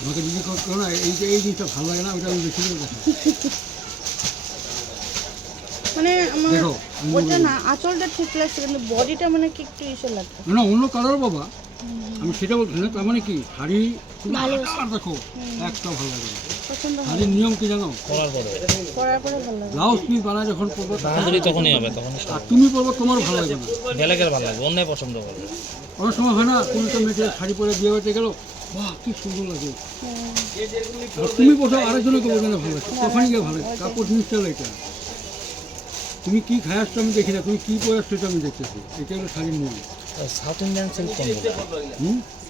আমাকে জিজ্ঞেস করো না এই জিনিসটা ভালো লাগে না, ওটা আমি বেশি করে দেখাই। মানে আমার দেখো ওটা না আঁচলটা ঠিক লাগছে, কিন্তু বডিটা মানে কি একটু ইসে লাগছে। না অন্য কালার বাবা, আমি সেটা বলছি না। তার মানে কি শাড়ি তুমি ভালো হাজার দেখো একটা ভালো লাগে না। পছন্দ হয় শাড়ির নিয়ম কি জানো? করার পরে পরার পরে ভালো লাগে। ব্লাউজ পিস বানায় যখন পরবো বান্ধবী তখনই হবে, তখনই আর তুমি পরবো তোমার ভালো লাগবে না। বেলেগের ভালো লাগবে, অন্যায় পছন্দ করবে। অনেক সময় হয় না, তুমি তো মেয়েকে শাড়ি পরে বিয়ে বাড়িতে গেলো, বাহ কি সুন্দর লাগে, আর তুমি কোথাও আরেকজনকে বলবে না ভালো লাগছে, তখনই গিয়ে ভালো লাগে। কাপড় জিনিসটা হলো এটা, তুমি কি খাই আসছো আমি দেখি না, তুমি কি পরে আসছো এটা আমি দেখতেছি। এটা হলো শাড়ির নিয়ম। সাউথ ইন্ডিয়ান সিল্ক কোনগুলো?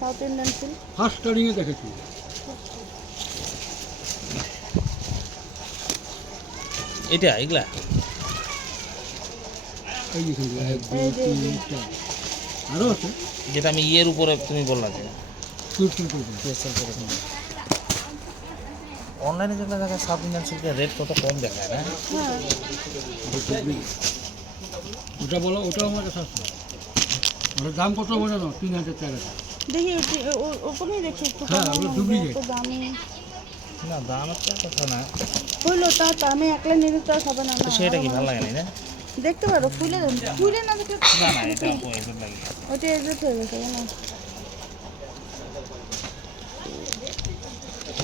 সাউথ ইন্ডিয়ান সিল্ক ফার্স্ট স্টার্টিংয়ে দেখেছি। এটা এগুলা এই যে এখানে এক, দুই, তিন, চার। আরও আছে যেটা আমি ইয়ের উপরে তুমি বললা যে অনলাইনে যেগুলো দেখা সাউথ ইন্ডিয়ান সিল্কের রেট কত কম দেখায় না? ওটা বলো, ওটাও আমার কাছে আছে। ওটার দাম কত বোঝা না, 3,000 টাকা। দেখি ওখানেই দেখি একটু হ্যাঁ, ওগুলো duplicate। দামি না দাম একটা কথা না, হইলো তা আমি একলা নিলে তো আর হবে না। তো না সেটা কি ভালো লাগে না? দেখতে পারো ফুলে না দেখলে না না এটা এদের লাগে। ওটা এডিট হয়ে গেছে না।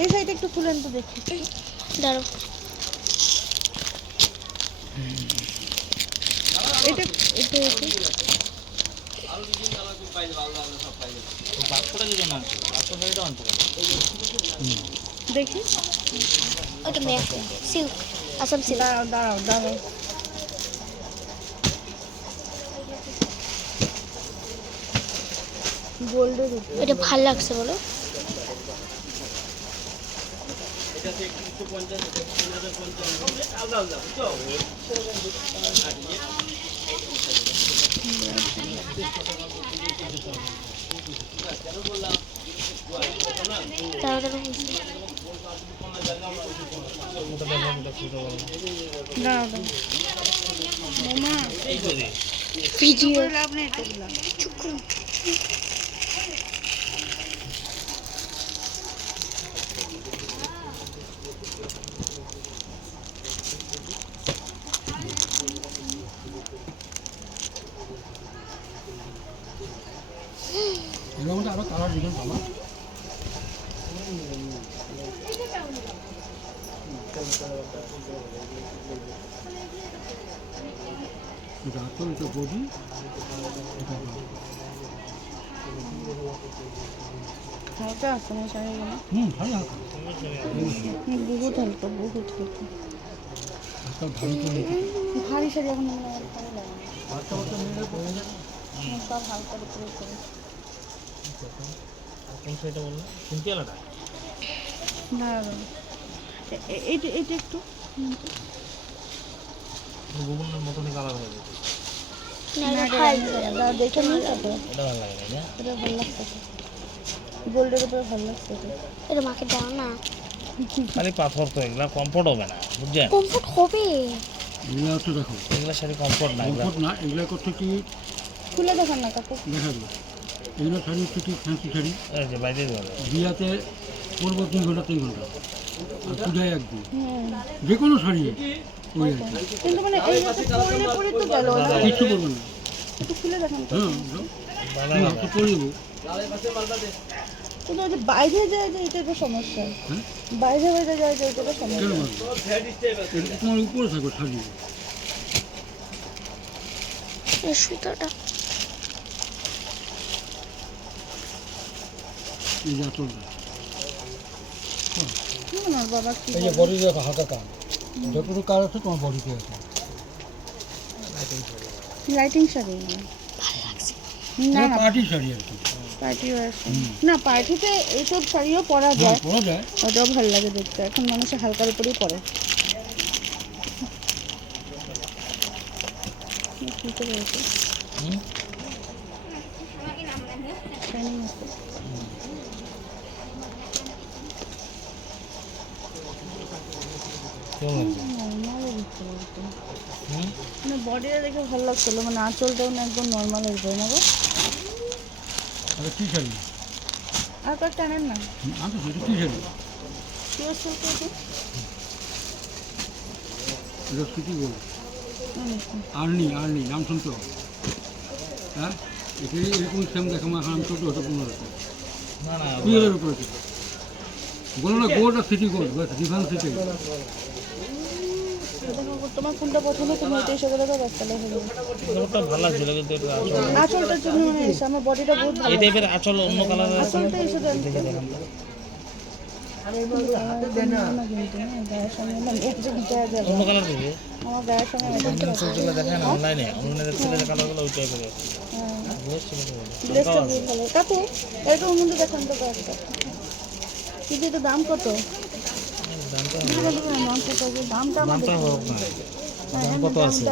এই সাইডে একটু খুলেন তো দেখি। দাঁড়ো, এটা এটা বাক্সটা কি জন্য আনছো? বাক্স শাড়িটা আনতে পারো। দেখি। ওটা ম্যাচ সিল্ক, আসাম সিল্ক। দাঁড়াও গোল্ডের উপর ওটা ভালো লাগছে বলো? দাঁড়াও, দাঁড়াও মামা ভিডিও লাভ নেই এগুলা। চুপ করুন। এর মধ্যে আরও কালার দিবেন বাবা। এটা আসল, এটা বডি, এটা ব্লাউজ। হালকা আছে না শাড়িগুলো? ভালো হালকা, বহুত হালকা হালকা ভালো করে নিতে। ভারী শাড়ি এখন মনে হয় ভালো লাগে না। বাচ্চা বাচ্চা মেয়েরা পরে যায়। সব হালকার উপরে করে। কোন শাড়িটা বললো? সিম্পলটা? দাঁড়াও এইটা একটু গুগলের মতনই কালার হয়ে যাবে। না এটা ভালো, দেখে নিয়ে যাবো। এটা ভালো লাগে না? এটা ভালো লাগছে, গোল্ডের উপরে ভালো লাগছে। এটা মাকে দাও না, খালি পাথর তো, এগুলা কমফোর্ট হবে না, বুঝছেন? কমফোর্ট হবে। এগুলো হচ্ছে দেখো এগুলা শাড়ি কমফোর্ট না, এগুলা কমফোর্ট না, এগুলো করছে কি খুলে দেখান না কাকু। দেখাবো। এগুলো শাড়ি হচ্ছে কি ফ্যান্সি শাড়ি, এই যে বাইরে যাবে। বিয়াতে পরবো 3 ঘন্টা 3 ঘন্টা, আর পূজায় একদিন, যে কোনো শাড়ি ওই আর কি। কিন্তু মানে এই পরে তো গেল না, কিচ্ছু করবো না। একটু খুলে দেখান তো। হ্যাঁ তুমি হাতে পরে দেবো। কিন্তু ওই যে বাইরে যায় যে এটা তো সমস্যা। হ্যাঁ বাইরে যায় যে এটা তো কেন সমস্যা। মারবো? এটা তোমার উপরে থাকো শাড়ি। এই সুতাটা এই যে আঁচলটা, না বাবা কি এই যে বডি দেখো, হাতা কান, যতটুকু কাজ আছে তোমার বডিতে আছে। লাইটিং শাড়ি না এটা না পার্টি শাড়ি আর কি। পার্টি না, পার্টিতে এইসব শাড়িও পরা যায়, পরা যায়। ওটাও ভালো লাগে দেখতে। এখন মানুষে হালকার উপরেই পরে। বুঝতে পেরেছি। Shining আছে। কেমন লাগছে? নর্মাল বুঝতে পারছি। হুম? মানে বডিটা দেখে ভালো লাগছিল, মানে আঁচলটাও না একদম নর্মাল হয়ে যায় না গো। আরে কী শাড়ি? আর কয়েকটা আনেন না আমি তো কি জানি পিওর সিল্ক আছে এটা সিটি গোল্ড আর্নি নাম শুনতো হ্যাঁ এটাই এরকম সেম দেখো এখন আমি চোদ্দ হতো 15 না না পিওরের উপরে বলো না গোল্ড আর সিটি গোল্ড বাস ডিফারেন্স সিটি দেখো তোমার কোনটা পছন্দ তুমি ওইটাই সেগুলো দেখো ব্যাস তাহলে হয়ে যাবে ওটা ভালো লাগছিল কিন্তু এটা আঁচল আঁচলটার জন্য মানে এসে আমার বডিটা বহুত ভালো এই টাইপের আঁচল অন্য কালারের আছে আঁচলটা এসে দেন দেখে দেখান তো। অন্য কালার দেখে আমার গায়ের সঙ্গে ম্যাচিং করে যেগুলো দেখেন অনলাইনে দেখতে যে কালারগুলো ওই টাইপের বুঝছি ড্রেসটা বহুত ভালো কাকু এরকম মধ্যে দেখেন তো কয়েকটা কিন্তু এটা দাম কত দামটা দামটা আমার দামটা হোক না দাম কত আছে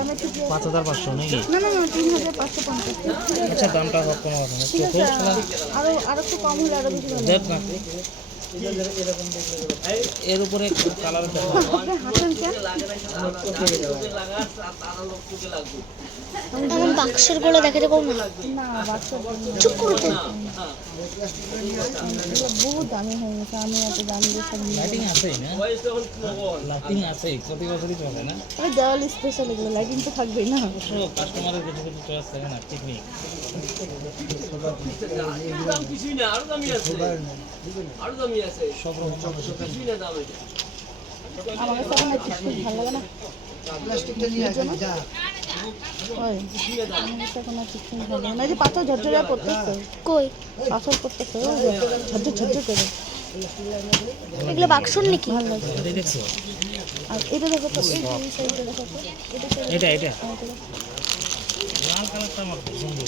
5500 নাকি না না না 3550 আচ্ছা দামটা হোক কোনো কথা না ঠিক আছে আরো একটু কম হলে আরো বেশি ভালো দেখ না এর উপরে কালার দেখা আপনি হাসেন কেন এমন বাক্সের গুলো দেখাতে কম না না বাচ্চা চুপ করো তো বহুত দামি হয়ে গেছে আমি এত দাম দিয়ে সব নিই লাইটিং আছেই না লাইটিং আছেই প্রতি বছরই চলে না আরে দেওয়াল স্পেশাল এগুলো লাইটিং তো থাকবেই না অবশ্য কাস্টমারের কিছু কিছু চয়েস থাকে না টেকনিক সব রকম আমার কাছে এখন আর কিছু ভালো লাগে না ওই আমার কাছে এখন আর কিছু ভালো লাগে না এই যে পাথর ঝরঝরে পড়তেছে কই পাথর পড়তেছে ঝরঝর ঝরঝর করে এগুলো বাক্সর নাকি ভালো লাগে এটাই দেখছো আর এটা দেখো তো এই সাইডটা দেখো তো এটা এটা লাল কালারটা আমার পছন্দ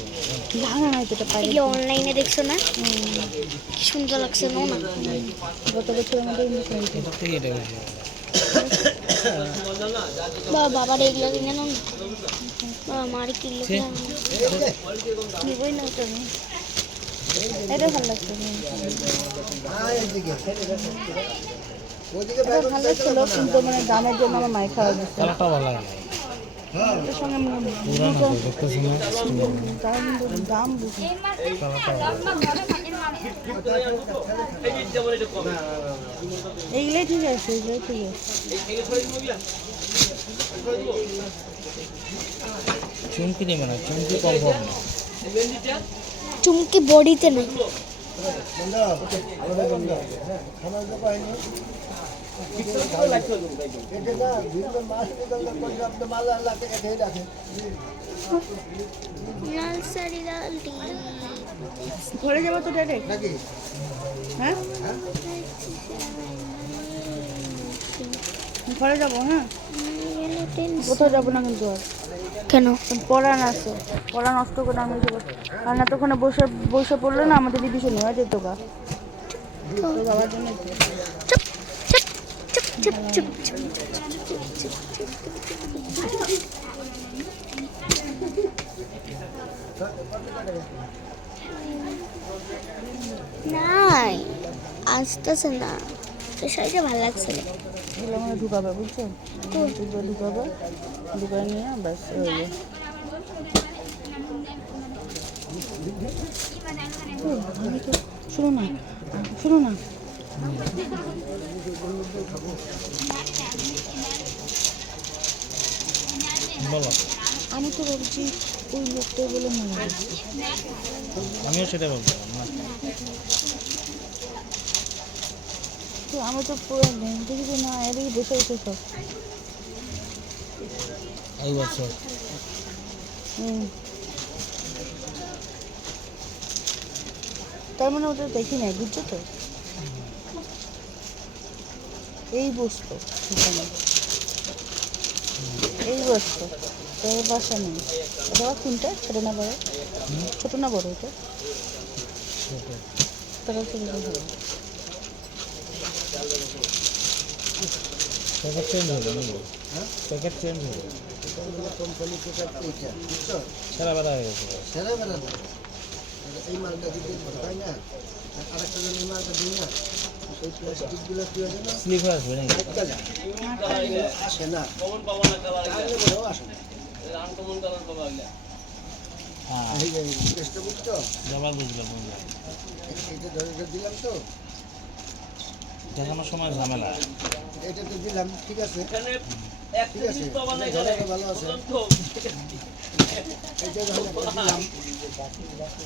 জানা না এটা পাই এগুলো অনলাইনে দেখছো না কি সুন্দর লাগছে না গত বছর আমাদের এটা থেকে এটা বেশি বাবার এগুলো কিনে নাও না বাবা আমার কিনলো নিবই না ওটা আমি এটা ভালো লাগছে এটা ভালো লাগছিল কিন্তু মানে দামের জন্য আমার মাই খাওয়া দিচ্ছে কালারটা ভালো লাগে এটার সঙ্গে পুরানো তো দেখতেছি না দাম বুঝি এইগুলোই ঠিক আছে এইগুলোই ঠিক আছে চুমকি নেবে না চুমকি কমফর্ট না চুমকি বডিতে নেই লাল শাড়ি লাল ঘরে যাবো তো ডাইরেক্ট হ্যাঁ ঘরে যাবো হ্যাঁ কোথাও যাবো না কিন্তু আর কেন পড়া না আছে পড়া নষ্ট করে আমি যাবো আর না তখন বসে বসে পড়লে না আমাদের রিভিশন হয়ে যেত গা তো যাওয়ার জন্য চুপ চুপ চুপ নাই আসতেছে না তো শাড়িটা ভালো লাগছে এগুলো মানে ঢুকাবে বুঝছো ঢুকাবে ঢুকায় নিয়ে ব্যাস হয়ে যায় শুনো না বলো আমি তো বলছি ওই লোকটা বলে মনে হয় আমিও সেটা বলছিলাম না তো আমি তো পুরো দেখি না এদিকে বসে বসে সব এই বছর তার মানে ওটা দেখি নাই বুঝছো তো এই বসতো সেখানে এই বসতো তোর বাসা নেই এটা আবার কোনটা ছোটো না বড় ছোটো না বড় এটা তারা ছোটো ভালো প্যাকেট চেঞ্জ হলো নাকি প্যাকেট চেঞ্জ হলো কোম্পানি প্রোডাক্ট এইটা বুঝছো সারা বেড়া হয়ে গেছে সেরা বেড়া না এই মালটা যদি হয় না আর আরেকটা জন এই মালটা দিই না এই প্লাস্টিকগুলো কি হয় না স্লিপ হয়ে আসবে নাকি আসে না তাহলে বড় আসে না হ্যাঁ এই যে পেস্টটা বুঝছো, যাবার বুঝলাম বুঝলাম এটা ধরে এটা দিলাম তো, দেখানোর সময় ঝামেলা এটা তো দিলাম, ঠিক আছে ঠিক আছে, ধরাটা ভালো আছে, এটা ধরে একটা দিলাম,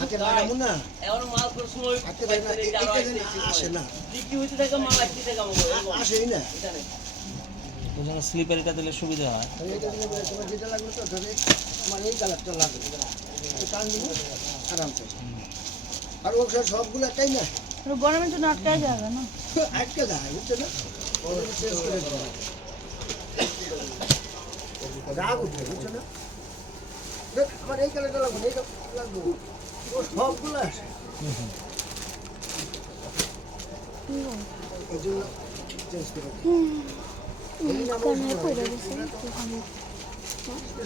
হাতে লাগাবো না, হাতে ধরে না, এটা যেন আসে না, আসেই না, ওই জন্য স্লিপারিটা দিলে সুবিধা হয়। আর এটা দিলে তোমার যেটা লাগবে তো ধরে আমার এই কালারটা লাগবে, টান দিব আরামসে, আর ও সবগুলো একটাই না, গরমের জন্য আটকায় যাবে না। আটকে যায় বুঝছো না, ওটা চেঞ্জ করে দেবো, রাগ উঠবে বুঝছো না, দেখ আমার এই কালারটা লাগবে না, এইটা লাগবে, ও সবগুলো আসে, এই জন্য চেঞ্জ করে দেবো।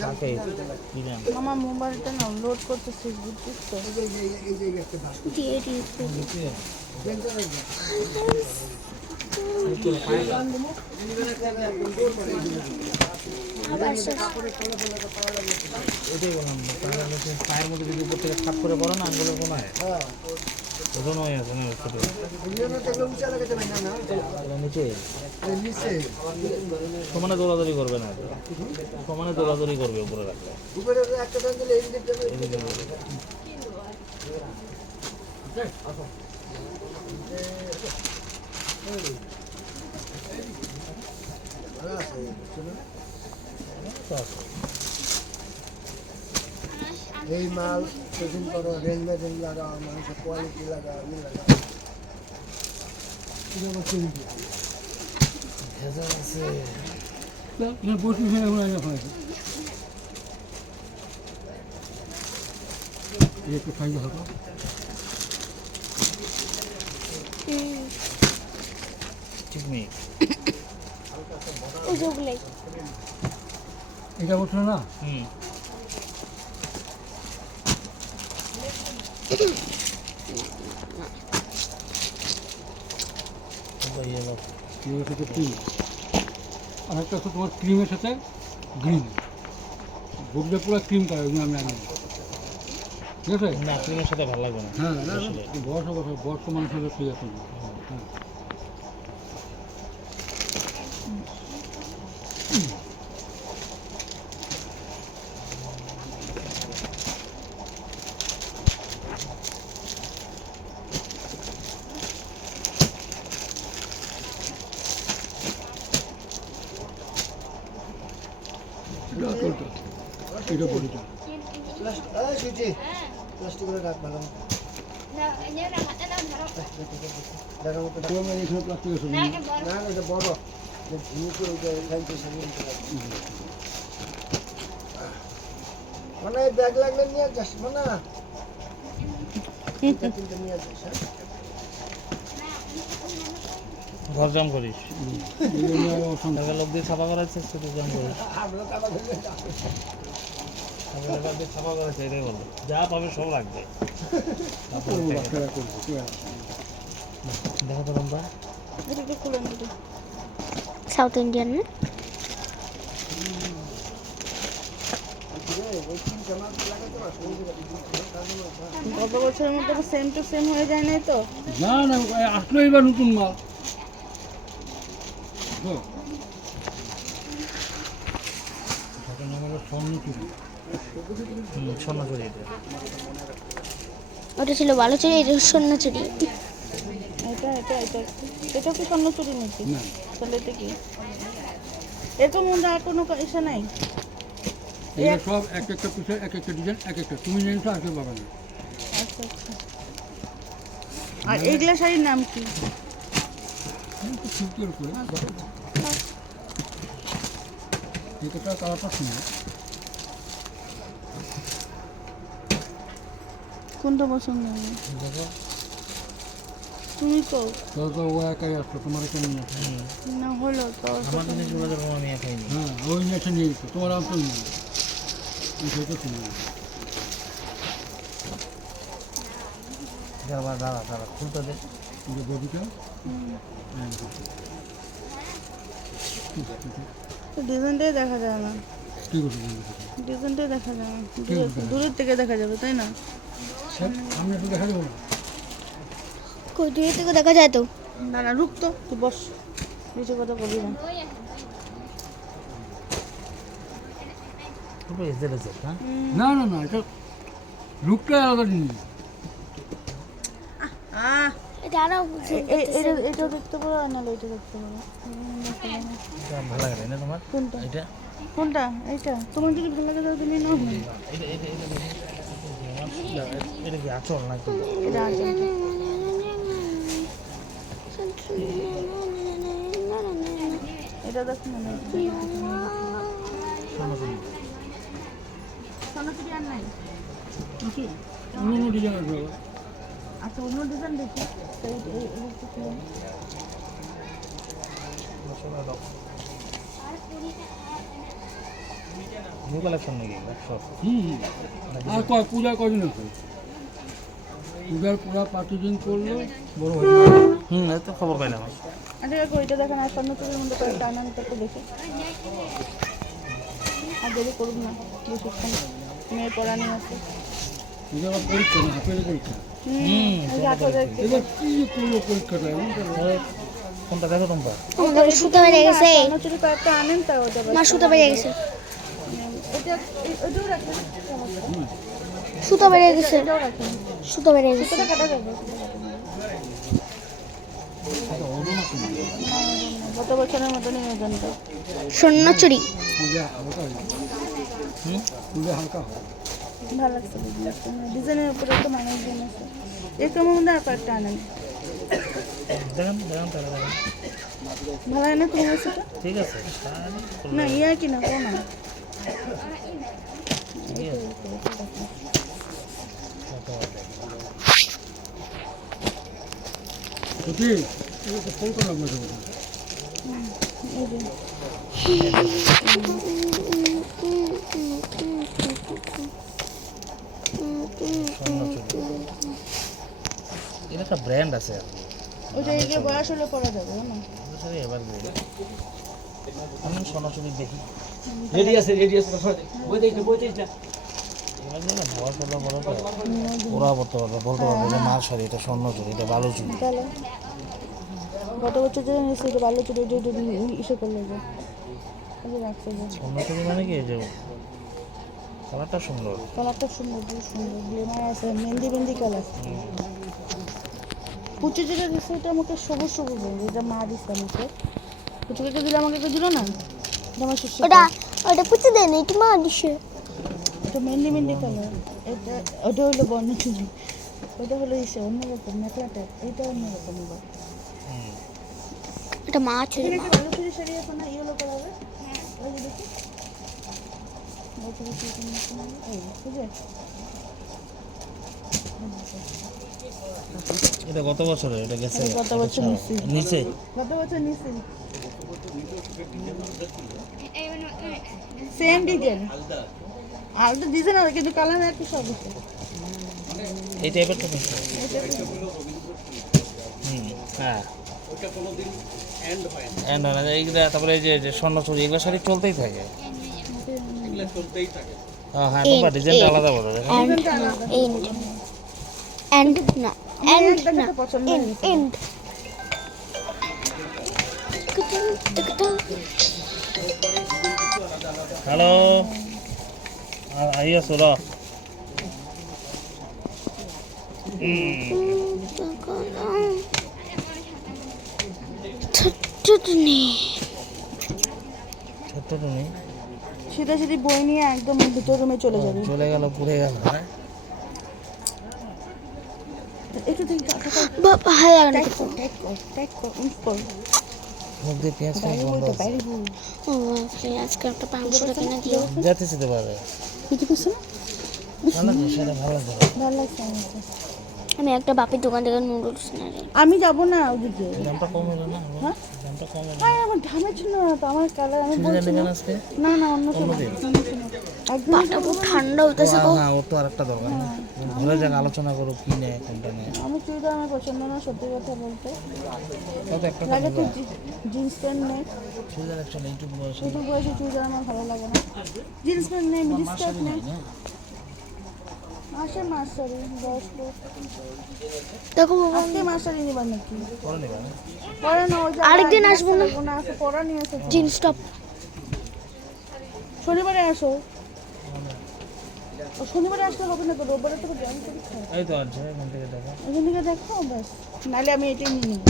কাকে দিলাম মামা মোবাইলটা না লোড করতেছিস বুঝছিস তো। এই যে একটা বাস দিয়ে দিয়েছে আবার শেষ এটাই বললাম পায়ের মধ্যে যদি উপর থেকে ছাপ করে পড়ো না আঙ্গুলের কোনায় ওজন হয়ে আছে না ছোটো উঁচা লাগাতে পারি না, না এটা নিচে এই নিচে সমানে দৌড়াদৌড়ি করবে না সমানে দৌড়াদৌড়ি করবে উপরে রাখলে উপরে একটা টান দিলে এই দিকটা এদিকে ভালো আছে বুঝছো না? এই মাল সেদিন করো রেঞ্জ মেজেন্ট লাগাও, মানুষের কোয়ালিটি লাগাও, ইয়ে লাগাও, ভেজা আছে বসে এখন একটু খাইতে হবে। ঠিক নেই ওই যেগুলাই এটা বসে না হুম ক্রিমের সাথে ক্রিম, আর একটা হচ্ছে তোমার ক্রিমের সাথে গ্রিন, গোটা পুরো ক্রিম কালার আমি আনি, ঠিক আছে। না ক্রিমের সাথে ভালো লাগবে না হ্যাঁ বর্ষ মানুষের ঠিক আছে। হ্যাঁ এটা বডিটা প্লাস্টিকের রাখ ভালো মতো। না এনে না হাতে না ধরো দেখার মতো রাখ। তোমার এখানে প্লাস্টিক আছে না এটা বড় না না এটা বড়, যে ঝুঁকে ওইটা খাইতে সামনে মানে ব্যাগ লাগলে নিয়ে যাস মানে তিনটা নিয়ে যাস, হ্যাঁ ঘর জাম করিস এটা নিয়ে আবার অশান্তি। তারপর লোক দিয়ে ছাপা করাচ্ছে সেটা জাম করিস আমরা কাটা ধরলে তারপর লোক দিয়ে ছাপা করাচ্ছে এটাই বলো যা পাবে সব লাগবে করবো, বাচ্চারা করবো, ঠিক আছে। দেখা তো আমরা এটা একটু খুলে নিবি। সাউথ ইন্ডিয়ান না ওই তিনটা মাছ লাগাতে পারছো ওই জায়গায় গত বছরের মধ্যে সেম টু সেম হয়ে যায় নাই তো। না না আসলো এবার নতুন মাল। বুঝছো? এটার নাম হলো স্বর্ণচুরি। স্বর্ণচুরি এটা ওটা ছিল ভালো চুরি, এটা সোনাচুরি। এটা এটা এটা এটা কি স্বর্ণ চুরি নাকি? না তাহলে এটা কি এরকম মধ্যে আর কোনো ইসে নাই? এগুলো সব এক একটা পিসের এক একটা ডিজাইন এক একটা, তুমি নিয়েছো আর কেউ পাবে না। আচ্ছা আচ্ছা। আর এইগুলা শাড়ির নাম কি? সিল্কের উপরে এটা কালারটা সুন্দর। কোনটা পছন্দ হবে? দেখো তুমি তো তাহলে তো ও একাই আসতো, তোমার কেমন আছে? না হলো তো আমার জিনিসগুলো যেরকম আমি একাই নিই হ্যাঁ ওই নিয়ে এসে নিয়ে যেত, তোমার আম তো নিয়ে সেটা সুন্দর। দাঁড়া দাঁড়া দাঁড়া খুলতে দে এটা বডিটা ডিজাইনটাই দেখা যায় না। কি করছো ডিজাইনটাই দেখা যায় না। দূরের থেকে দেখা যাবে তাই না? সামনে একটু দেখা যাবো না? কই দূরে থেকে দেখা যায় তো। না না রুক তো, তুই বস, বেশি কথা বলবি না। খুব এজের এজের, হ্যাঁ? না না না, এটা লুকটাই আলাদা জিনিস। এটা আরো এটা দেখতে পারো আর নাহলে এটা দেখতে পারো। এটা ভালো লাগে তাই না তোমার? কোনটা? এটা কোনটা? এইটা তোমার যদি ভালো লাগে তাহলে তুমি নাও। এটা এটা এটা দেখি। এটা কি আচল নাকি? এটা আছে। এটা দেখো না। সোনাচুরি আর নাই। অন্য অন্য ডিজাইন আছে বাবা। আচ্ছা অন্য ডিজাইন দেখি। নিউ কালেকশন নাকি এগুলো সব? আর পূজা কদিন আছে? পূজার পুরা পার্টিজন করলো বড় হয়ে এই তো খবর পাইলাম। আচ্ছা কাকু এটা দেখেন আর সোনাচুরির মধ্যে কয়েকটা আনান তো দেখি। আর দেরি করুন না, বেশিক্ষণ মেয়ের পড়া নিয়ে আসে। পূজার পরীক্ষা না, হাফের পরীক্ষা। এবার কি করলো পরীক্ষাটা এমন কোনটা দেখো তোমরা? আমাদের সুতা বেড়ে গেছে। সোনাচুরি কয়েকটা আনেন তাও ওটা মা সুতা বেড়ে গেছে। এটা ওটাও রাখেন। সুতা বেড়ে গেছে। এটাও রাখেন। সুতা বেড়ে গেছে। সেটা কাটা যাবে। গত বছরের মতনই ওজনটা। সোনাচুরি। পূজা হালকা হয়। পূজা হালকা হয়। ভালো লাগছে ডিজাইনের উপরে তো মানুষ দিন আছে। এরকম মধ্যে আর কয়েকটা আনেন। দেখেন দেখেন তাহলে দেখেন। ভালো হয় না তোমার সেটা? ঠিক আছে। না ইয়া কি না কোন না। সত্যি এটা তো ফোন করলাম না তোমাকে। এই যে এটা একটা ব্র্যান্ড আছে আর কি। ওইটা এগুলো বয়স হলে পরা যাবে না? সরি এবার বলি। আমি সোনাচুরি দেখি। রেডি আছে বইতে না। এবার না ভর করবা বলো তো। ওরা বলতে পারবে যে মার শাড়ি এটা স্বর্ণচুরি এটা ভালো চুরি। তাহলে গত বছর যেটা নিয়েছি এটা ভালো ছিল, এটা ইসে করলে যে এই যে রাখছে যে স্বর্ণচুরি মানে কি এই যে কালারটা সুন্দর। কালারটা সুন্দর, খুব সুন্দর গ্লেমার আছে, মেহেন্দি মেহেন্দি কালার। পুচু যেটা দিচ্ছে এটা আমাকে সবুজ সবুজ বলবে, এটা মা দিচ্ছে আমাকে। পুচুকে দিলে আমাকে কেউ দিল না, এটা আমার শিশু। ওটা পুঁতে দেন, এটা মা দিছে। এটা মেহেন্দি মেহেন্দি কালার। এটা ওটা হলো বর্ণচুরি, ওটা হলো ইসে অন্যরকম মেখলাটা, এটা অন্যরকম। এবার এটা মা ছিল। এখানে একটা বর্ণচুরি শাড়ি আছে না ইয়েলো কালারের? ওই যে দেখি এই বুঝে এটা গত বছরে এটা গেছে এটা গত বছর নিছি। নিচে। গত বছর নিছি সেম ডিজাইন, আলাদা ডিজাইন আর কিন্তু কালার একই সব আছে। এই টাইপের তো নিচে। হ্যাঁ এন্ড হয় না এইগুলা। তারপরে এই যে স্বর্ণচুরি এগুলো শাড়ি চলতেই থাকে। হ্যাঁ তোমার ডিজাইনটা আলাদা বলো। এন্ড না, এন্ড না, পছন্দ এন্ড। হ্যালো আইয়া সোরা। ছোট নেই। ছোট্ট তুমি সিধা সিধি বই নিয়ে একদম ভিতর রুমে চলে যাবে। চলে গেল পুড়ে গেল। হ্যাঁ একটু দেখি ভালো লাগে না। মুখ দিয়ে পেঁয়াজ খাই বন্ধ আছে। ও আজকে একটা পাঁচশো টাকা কিনে দিও। যাতে যেতে পারে ভালো লাগছে সেটা ভালো লাগছে। ভালো লাগছে আমার। আমি একটা বাপের দোকান থেকে নুডলস কিনে আমি যাবো না ওদিকে। দামটা কম হলো না? হ্যাঁ? দামটা কম হলো। আমার ধামের জন্য না তো, আমার কালার আমি চুড়িদার বলছি নেবেন না। আজকে? না না অন্য অন্য সময় দিন। অন্য সময়। একদম পাটা খুব ঠান্ডা হইতেছে গো। হ্যাঁ ওর তো আরেকটা দরকার না ঘরে যাক আলোচনা করো কি নেয় কোনটা নেয় আমি চুড়িদার আমার পছন্দ না, সত্যি কথা বলতে। তাও তো একটা লাগে তো জিন্স প্যান্ট নেই, চুড়িদার একটা এইটুকু বয়সে ছোটো বয়সে চুড়িদার আমার ভালো লাগে না। জিন্স প্যান্ট নেই, মিডি স্কার্ট নেই। আসে মাস্টারি 10 লোক দেখো বাবা, আজকে মাস্টারি নিবার নাকি? পরে নেবে না পরে না, ওই যে আরেকদিন আসবো না? না আসো, পড়া নিয়ে আসো। Jeans top. শনিবারে আসো। ও শনিবারে আসলে হবে না তো, রোববারে তো জ্ঞান পরীক্ষা। এই তো আছে এখান থেকে দেখো ওখান থেকে দেখো ব্যাস, নাহলে আমি এটাই নিয়ে নিব।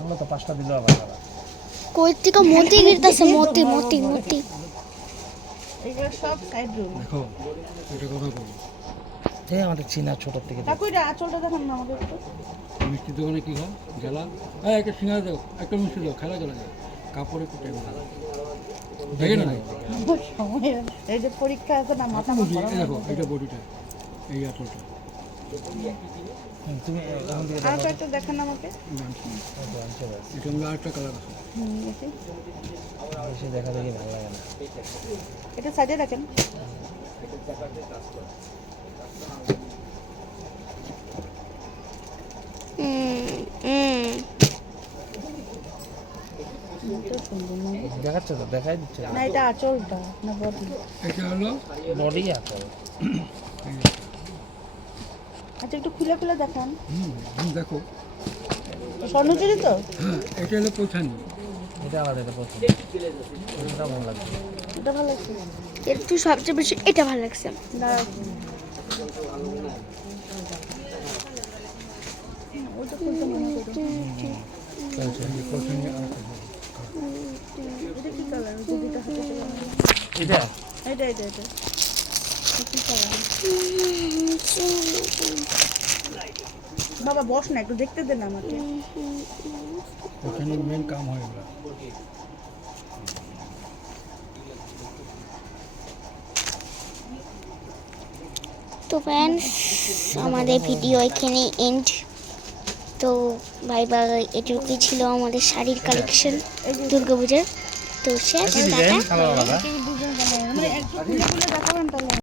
আমরা তো 5টা দিলেও আবার খারাপ কই থেকে মতি গিরতাছে, মতি মতি মতি। এগুলো সব সাইড রুম। দেখো এটা কথা বলো, এই আমাদের চীনা ছোট থেকে কাকু এটা আঁচলটা দেখান না আমাদের একটু। মিষ্টির দোকানে কী হয় গেলা, একটা সিঙ্গারা দাও, একটা মিষ্টি দাও, খেলা চলে যায়, কাপড়ে একটু টাইম লাগে, দেখে না? সময় এই যে পরীক্ষা আছে না, মাথা বুঝি, এই দেখো এটা বডিটা, এই আঁচলটা তুমি এখান থেকে আর কয়েকটা দেখান আমাকে। দেখো আনছে ব্যাস এটা আমরা আরেকটা কালার আছে। দেখি। বেশি দেখা দেখি ভালো লাগে না এটা সাইডে রাখেন। এটা সুন্দর না? দেখাচ্ছে তো দেখাই দিচ্ছে না এটা আঁচলটা না বডি? এটা হলো বডি আছে আচ্ছা একটু খুলে খুলে দেখান। দেখো, স্বর্ণচুরি তো? হ্যাঁ এটা হলো পৈঠানি, এটা আলাদা এটা প্রথম এটা ভালো লাগছে এটা ভালো লাগছে। একটু সবচেয়ে বেশি এটা ভালো লাগছে। দাঁড়াও। ওইটা খুলতে মনে করো। পৈঠানি আর এটা কি কালার? ওই যে দুটো হাতে কালার। এটা এটা এটা এটা কি কালার? বাবা বস না, একটু দেখতে দেন আমাকে। পৈঠানির মেন কাম হয় এগুলো। তো ফ্রেন্ডস, আমাদের ভিডিও এখানে এন্ড। তো ভাই ভাই এটুকুই ছিল আমাদের শাড়ির কালেকশন দুর্গাপূজার। তো শেষ, টাটা। আলাদা আলাদা দুজন মানে একটু খুলে খুলে দেখাবেন তাহলে।